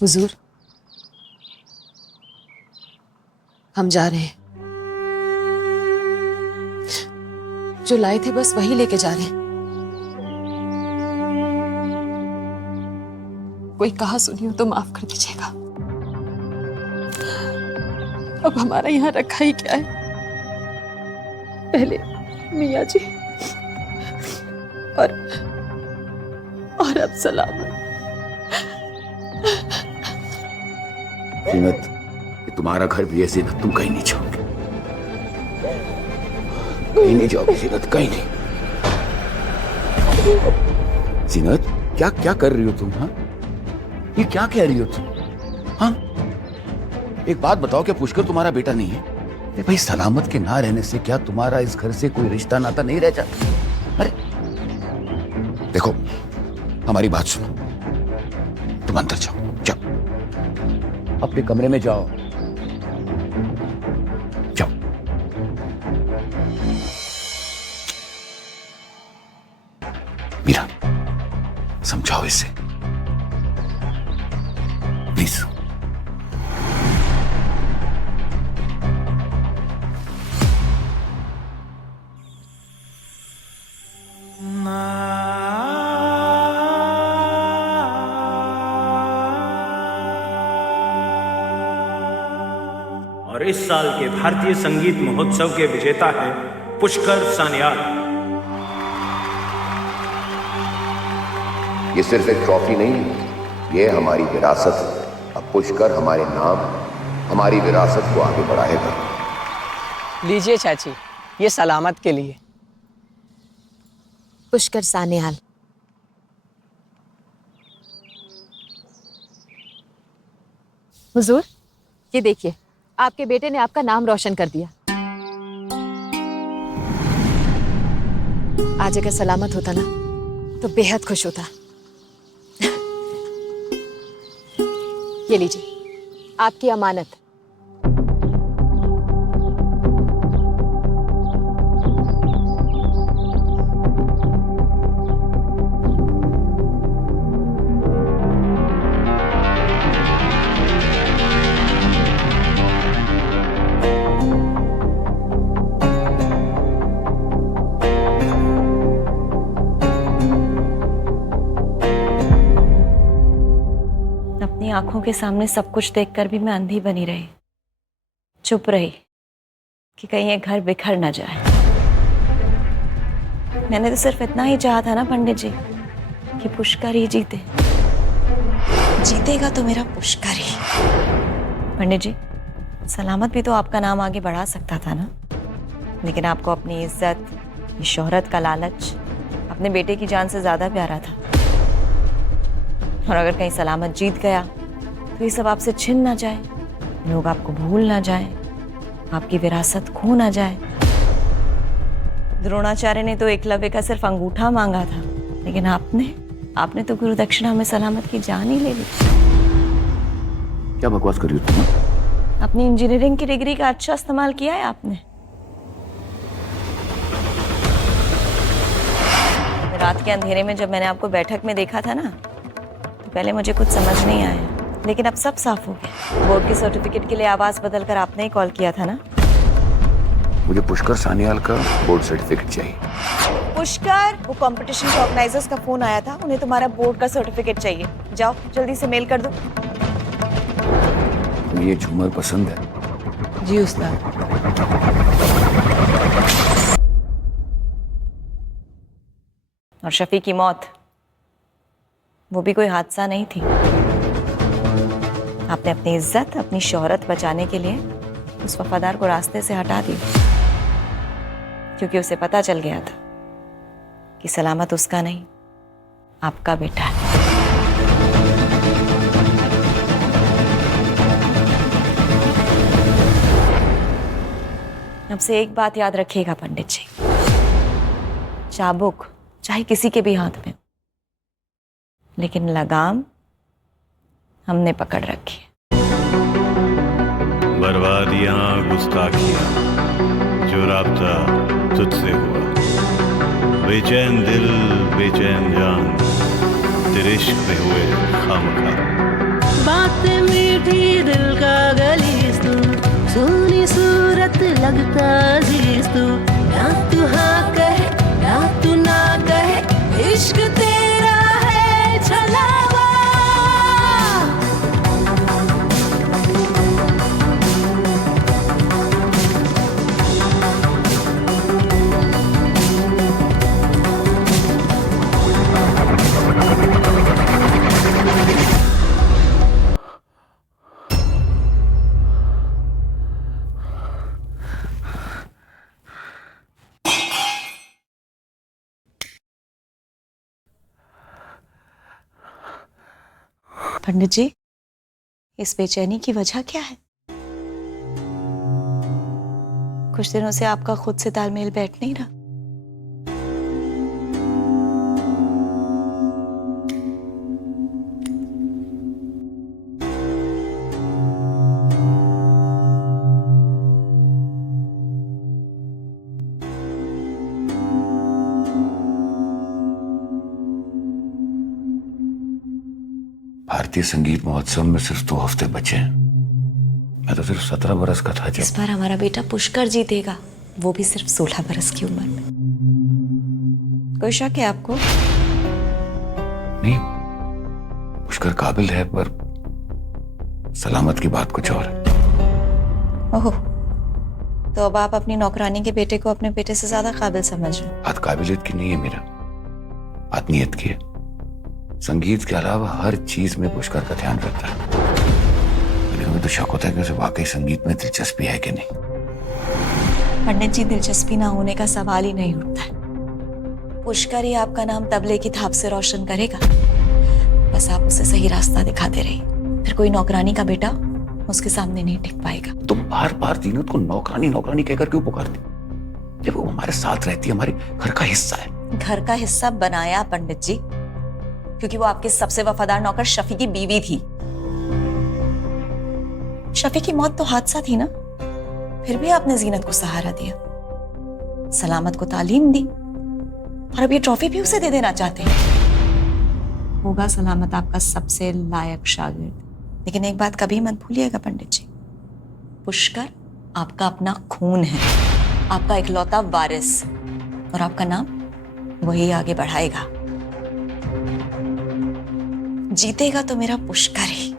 हुजूर, हम जा रहे हैं। जो लाए थे बस वही लेके जा रहे हैं। कोई कहा सुनी हो तो माफ कर दीजिएगा। अब हमारा यहाँ रखा ही क्या है? पहले मियाँ जी और अब सलामत। जीनत, ये तुम्हारा घर भी है जीनत, तुम कहीं नहीं जाओगे, कहीं नहीं जाओगे जीनत, कहीं नहीं। जीनत, क्या क्या कर रही हो तुम? हाँ, ये क्या कह रही हो तुम? हाँ, एक बात बताओ, क्या पुष्कर तुम्हारा बेटा नहीं है? अरे भाई, सलामत के ना रहने से क्या तुम्हारा इस घर से कोई रिश्ता नाता नहीं रह जाता? अरे देखो, हमारी बात सुनो, तुम अंदर जाओ, जाओ अपने कमरे में जाओ, जाओ। मीरा, समझाओ इसे प्लीज। और इस साल के भारतीय संगीत महोत्सव के विजेता हैं पुष्कर सान्याल। ये सिर्फ एक ट्रॉफी नहीं है, ये हमारी विरासत है। अब पुष्कर हमारे नाम, हमारी विरासत को आगे बढ़ाएगा। लीजिए चाची, ये सलामत के लिए। पुष्कर सान्याल। हुजूर, ये देखिए, आपके बेटे ने आपका नाम रोशन कर दिया। आज अगर सलामत होता ना तो बेहद खुश होता। ये लीजिए, आपकी अमानत। अपनी आंखों के सामने सब कुछ देखकर भी मैं अंधी बनी रही, चुप रही कि कहीं ये घर बिखर न जाए। मैंने तो सिर्फ इतना ही चाहा था ना पंडित जी कि पुष्कर ही जीते। जीतेगा तो मेरा पुष्कर ही। पंडित जी, सलामत भी तो आपका नाम आगे बढ़ा सकता था ना, लेकिन आपको अपनी इज्जत, शोहरत का लालच अपने बेटे की जान से ज्यादा प्यारा था। और अगर कहीं सलामत जीत गया तो ये सब आपसे छिन ना जाए, लोग आपको भूल ना जाए, आपकी विरासत खो ना जाए। द्रोणाचार्य ने तो एकलव्य का सिर्फ अंगूठा मांगा था, लेकिन आपने तो गुरु दक्षिणा में सलामत की जान ही ले ली। क्या बकवास कर रही हो तुम? अपनी इंजीनियरिंग की डिग्री का अच्छा इस्तेमाल किया है आपने। रात के अंधेरे में जब मैंने आपको बैठक में देखा था ना, पहले मुझे कुछ समझ नहीं आया, लेकिन अब सब साफ हो गया। बोर्ड के सर्टिफिकेट के लिए आवाज बदलकर आपने ही कॉल किया था ना। मुझे पुष्कर सान्याल का बोर्ड सर्टिफिकेट चाहिए। पुष्कर, वो कंपटीशन के ऑर्गेनाइजर्स का फोन आया था, उन्हें तुम्हारा बोर्ड का सर्टिफिकेट चाहिए। जाओ जल्दी से मेल कर दो। तुम्हें ये झूमर पसंद है? जी उस्ताद। और शफी की मौत, वो भी कोई हादसा नहीं थी। आपने अपनी इज्जत, अपनी शोहरत बचाने के लिए उस वफादार को रास्ते से हटा दिया, क्योंकि उसे पता चल गया था कि सलामत उसका नहीं, आपका बेटा है। अब से एक बात याद रखिएगा पंडित जी, चाबुक चाहे किसी के भी हाथ में, लेकिन लगाम हमने पकड़ रखी है। बर्बादियां, गुस्ताखियां, जो राब्ता तुझसे हुआ, बेचैन दिल बेचैन जान तेरे इश्क में हुए खामखा। बात मीठी दिल का गलीस तू, सोनी सूरत लगता अजीज तू, ना तू हाँ कहे ना तू ना कहे, इश्क तेरा है छलावा। पंडित जी, इस बेचैनी की वजह क्या है? कुछ दिनों से आपका खुद से तालमेल बैठ नहीं रहा। भारतीय संगीत महोत्सव में सिर्फ 2 हफ्ते बचे हैं। मैं तो सिर्फ 17 बरस का था इस जब। बार हमारा बेटा पुष्कर जीतेगा, वो भी सिर्फ 16 बरस की उम्र में। कोई शक है आपको? नहीं, पुष्कर काबिल है, पर सलामत की बात कुछ और है। ओह, तो अब आप अपनी नौकरानी के बेटे को अपने बेटे से ज्यादा काबिल समझ रहे हैं। बात काबिलियत की नहीं है मेरा, बात नीयत की है। संगीत के अलावा हर चीज में पुष्कर का ध्यान रहता है। कभी तो शक होता है कि उसे वाकई संगीत में दिलचस्पी है कि नहीं। पंडित जी, दिलचस्पी ना होने का सवाल ही नहीं उठता है। पुष्कर ही आपका नाम तबले की थाप से रोशन करेगा, बस आप उसे सही रास्ता दिखाते रहिए। फिर कोई नौकरानी का बेटा उसके सामने नहीं टिक पाएगा। तुम बार बार जीनत को नौकरानी नौकरानी कहकर क्यों पुकारती, जब वो हमारे साथ रहती है, हमारे घर का हिस्सा है। घर का हिस्सा बनाया पंडित जी, क्योंकि वो आपके सबसे वफादार नौकर शफी की बीवी थी। शफी की मौत तो हादसा थी ना, फिर भी आपने जीनत को सहारा दिया, सलामत को तालीम दी, और अब ये ट्रॉफी भी उसे दे देना चाहते हैं। होगा सलामत आपका सबसे लायक शागिर्द। लेकिन एक बात कभी मत भूलिएगा पंडित जी, पुष्कर आपका अपना खून है, आपका इकलौता वारिस, और आपका नाम वही आगे बढ़ाएगा। जीतेगा तो मेरा पुष्कर ही।